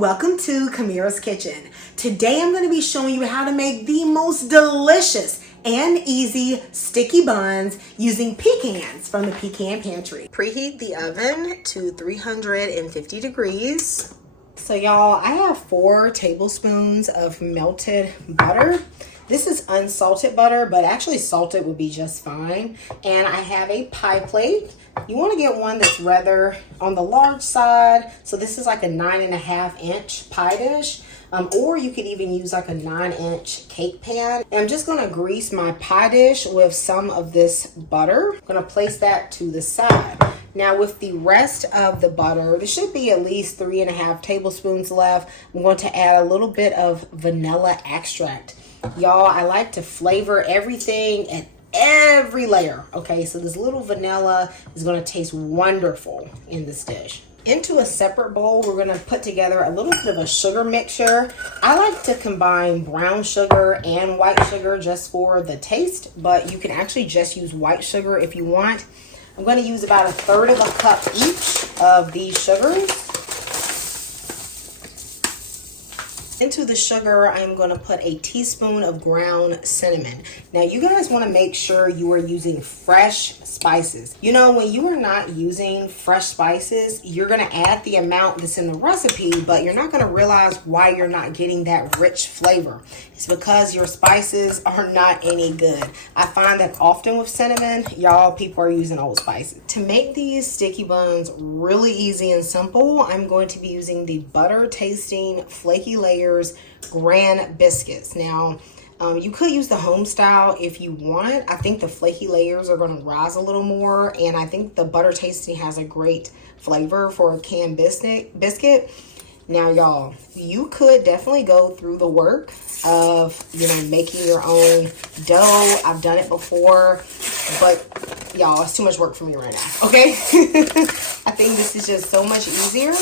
welcome to Kamira's Kitchen. Today I'm going to be showing you how to make the most delicious and easy sticky buns using pecans from the Pecan Pantry. Preheat the oven to 350 degrees. So y'all, I have 4 tablespoons of melted butter. This is unsalted butter, but actually salted would be just fine. And I have a pie plate. You want to get one that's rather on the large side. So this is like a 9.5-inch pie dish. Or you could even use like a 9-inch cake pan. And I'm just going to grease my pie dish with some of this butter. I'm going to place that to the side. Now with the rest of the butter, there should be at least 3.5 tablespoons left. I'm going to add a little bit of vanilla extract. Y'all, I like to flavor everything at every layer. Okay, so this little vanilla is going to taste wonderful in this dish. Into a separate bowl, we're going to put together a little bit of a sugar mixture. I like to combine brown sugar and white sugar just for the taste, but you can actually just use white sugar if you want. I'm going to use about 1/3 of a cup each of these sugars. Into the sugar, I'm going to put a teaspoon of ground cinnamon. Now, you guys want to make sure you are using fresh spices. You know, when you are not using fresh spices, you're going to add the amount that's in the recipe, but you're not going to realize why you're not getting that rich flavor. It's because your spices are not any good. I find that often with cinnamon, y'all, people are using old spices. To make these sticky buns really easy and simple, I'm going to be using the butter tasting flaky layer Grand Biscuits. Now, you could use the home style if you want. I think the flaky layers are going to rise a little more, and I think the butter tasting has a great flavor for a canned biscuit. Now, y'all, you could definitely go through the work of, making your own dough. I've done it before, but y'all, it's too much work for me right now, okay? I think this is just so much easier,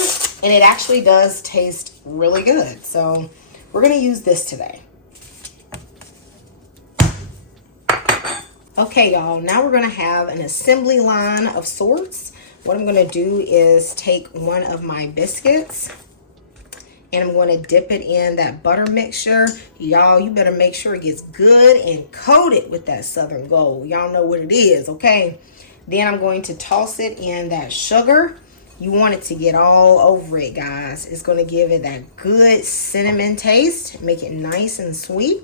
and it actually does taste really good. So we're going to use this today. Okay, y'all, now we're going to have an assembly line of sorts. What I'm going to do is take one of my biscuits, and I'm going to dip it in that butter mixture. Y'all, you better make sure it gets good and coated with that Southern Gold. Y'all know what it is, okay? Then I'm going to toss it in that sugar. You want it to get all over it, guys. It's going to give it that good cinnamon taste, make it nice and sweet.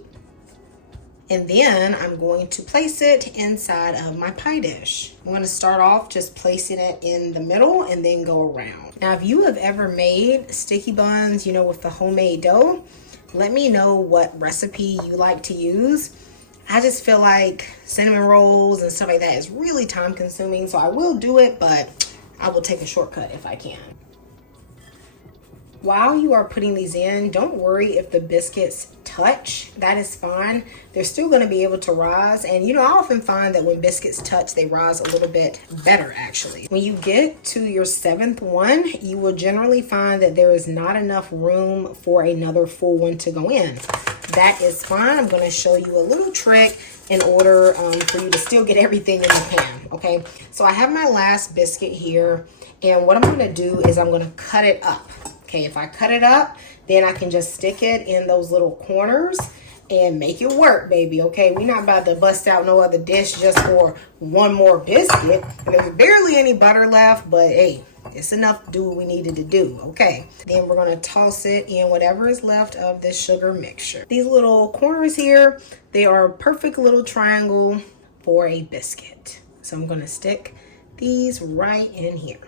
And then I'm going to place it inside of my pie dish. I'm going to start off just placing it in the middle and then go around. Now, if you have ever made sticky buns, with the homemade dough, let me know what recipe you like to use. I just feel like cinnamon rolls and stuff like that is really time consuming, so I will do it, but I will take a shortcut if I can. While you are putting these in, don't worry if the biscuits touch. That is fine. They're still going to be able to rise. And I often find that when biscuits touch, they rise a little bit better actually. When you get to your 7th one, you will generally find that there is not enough room for another full one to go in. That is fine. I'm going to show you a little trick in order for you to still get everything in the pan, okay? So I have my last biscuit here, and what I'm going to do is I'm going to cut it up. Okay, if I cut it up, then I can just stick it in those little corners and make it work, baby, okay? We're not about to bust out no other dish just for one more biscuit. And there's barely any butter left, but hey, it's enough to do what we needed to do, okay? Then we're gonna toss it in whatever is left of this sugar mixture. These little corners here, they are a perfect little triangle for a biscuit. So I'm gonna stick these right in here.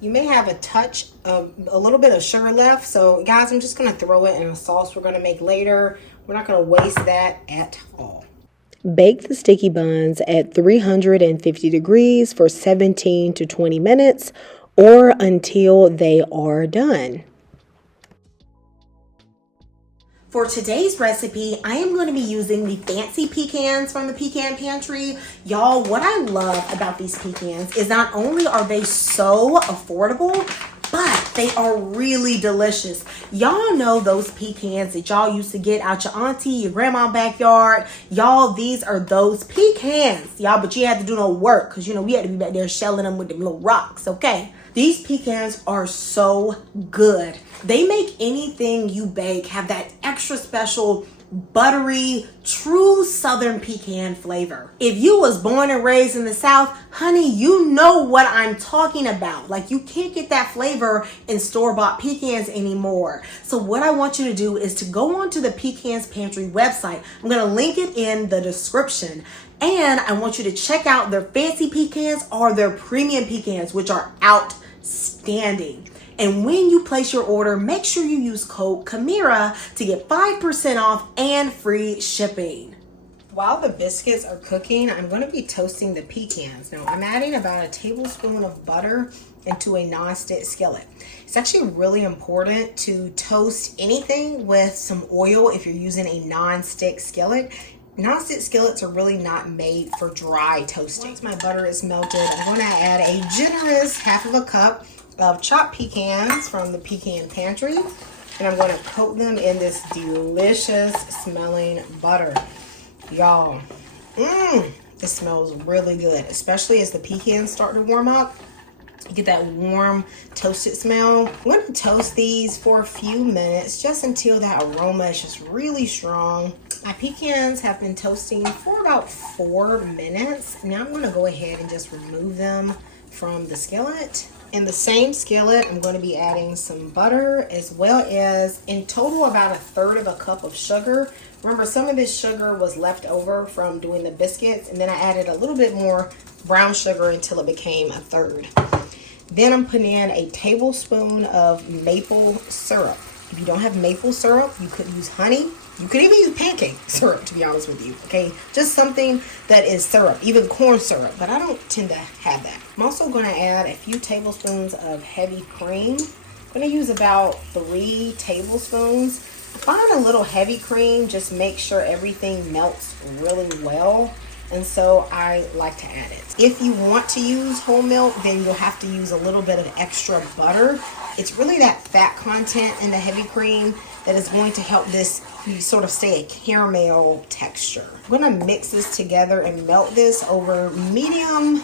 You may have a touch of a little bit of sugar left. So guys, I'm just going to throw it in a sauce we're going to make later. We're not going to waste that at all. Bake the sticky buns at 350 degrees for 17 to 20 minutes or until they are done. For today's recipe, I am going to be using the Fancy Pecans from the Pecan Pantry. Y'all, what I love about these pecans is not only are they so affordable, but They are really delicious. Y'all know those pecans that y'all used to get out your auntie, your grandma backyard. Y'all, these are those pecans, y'all, but you had to do no work because, you know, we had to be back there shelling them with them little rocks, okay? These pecans are so good. They make anything you bake have that extra special buttery, true Southern pecan flavor. If you was born and raised in the South, honey, you know what I'm talking about. Like, you can't get that flavor in store-bought pecans anymore. So what I want you to do is to go onto the Pecan Pantry website. I'm going to link it in the description. And I want you to check out their Fancy Pecans or their Premium Pecans, which are outstanding. And when you place your order, make sure you use code Kamira to get 5% off and free shipping. While the biscuits are cooking, I'm going to be toasting the pecans. Now, I'm adding about a tablespoon of butter into a non-stick skillet. It's actually really important to toast anything with some oil if you're using a non-stick skillet. Non-stick skillets are really not made for dry toasting. Once my butter is melted, I'm going to add a generous half of a cup of chopped pecans from the Pecan Pantry, and I'm going to coat them in this delicious smelling butter. Y'all, it smells really good, especially as the pecans start to warm up. You get that warm toasted smell. I'm going to toast these for a few minutes just until that aroma is just really strong. My pecans have been toasting for about 4 minutes. Now I'm going to go ahead and just remove them from the skillet. In the same skillet, I'm going to be adding some butter as well as, in total, about 1/3 cup of sugar. Remember, some of this sugar was left over from doing the biscuits, and then I added a little bit more brown sugar until it became 1/3. Then I'm putting in a tablespoon of maple syrup. If you don't have maple syrup, you could use honey. You could even use pancake syrup, to be honest with you, okay? Just something that is syrup, even corn syrup, but I don't tend to have that. I'm also going to add a few tablespoons of heavy cream. I'm going to use about 3 tablespoons. Find a little heavy cream, just make sure everything melts really well. And so I like to add it. If you want to use whole milk, then you'll have to use a little bit of extra butter. It's really that fat content in the heavy cream that is going to help this sort of stay a caramel texture. I'm going to mix this together and melt this over medium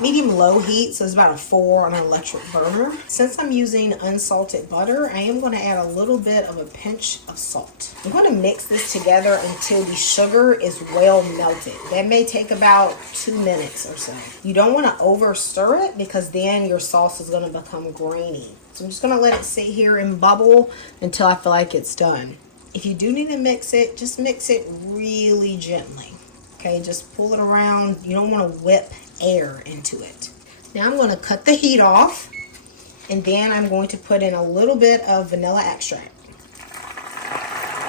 low heat, so it's about a 4 on an electric burner. Since I'm using unsalted butter, I am going to add a little bit of a pinch of salt. I'm going to mix this together until the sugar is well melted. That may take about 2 minutes or so. You don't want to over stir it because then your sauce is going to become grainy. So I'm just going to let it sit here and bubble until I feel like it's done. If you do need to mix it, just mix it really gently. Okay, just pull it around. You don't want to whip air into it. Now I'm going to cut the heat off, and then I'm going to put in a little bit of vanilla extract.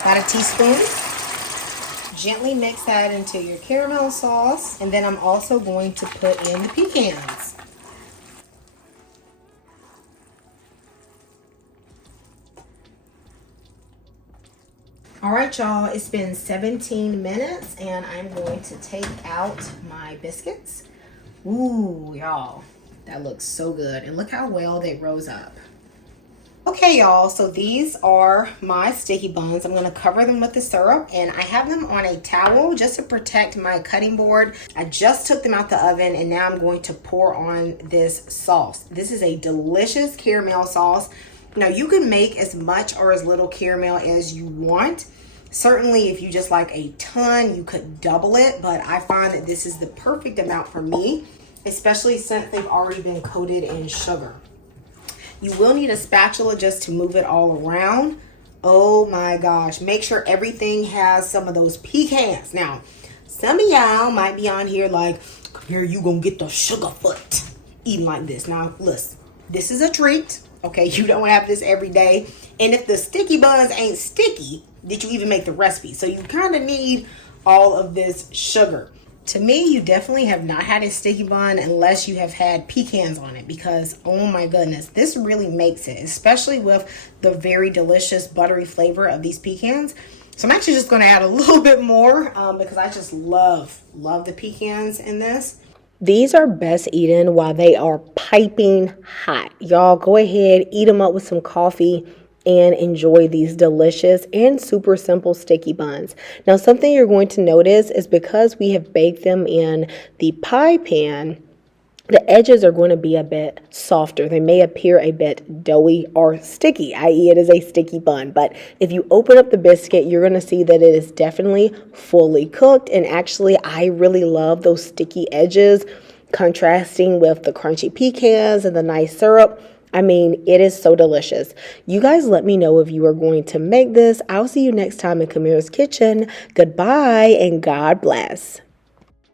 About a teaspoon. Gently mix that into your caramel sauce, and then I'm also going to put in the pecans. All right, y'all, it's been 17 minutes, and I'm going to take out my biscuits. Ooh, y'all, that looks so good. And look how well they rose up. Okay, y'all, so these are my sticky buns. I'm going to cover them with the syrup, and I have them on a towel just to protect my cutting board. I just took them out the oven, and now I'm going to pour on this sauce. This is a delicious caramel sauce. Now, you can make as much or as little caramel as you want. Certainly, if you just like a ton, you could double it, but I find that this is the perfect amount for me, especially since they've already been coated in sugar. You will need a spatula just to move it all around. Oh my gosh, make sure everything has some of those pecans. Now, some of y'all might be on here like, here you gonna get the sugar foot eating like this. Now, listen, this is a treat. Okay, you don't have this every day. And if the sticky buns ain't sticky, did you even make the recipe? So you kind of need all of this sugar. To me, you definitely have not had a sticky bun unless you have had pecans on it, because oh my goodness, this really makes it, especially with the very delicious buttery flavor of these pecans. So I'm actually just going to add a little bit more because I just love the pecans in this. These are best eaten while they are piping hot. Y'all go ahead, eat them up with some coffee and enjoy these delicious and super simple sticky buns. Now, something you're going to notice is because we have baked them in the pie pan, the edges are going to be a bit softer. They may appear a bit doughy or sticky, i.e. it is a sticky bun. But if you open up the biscuit, you're going to see that it is definitely fully cooked. And actually, I really love those sticky edges contrasting with the crunchy pecans and the nice syrup. I mean, it is so delicious. You guys let me know if you are going to make this. I'll see you next time in Kamira's Kitchen. Goodbye and God bless.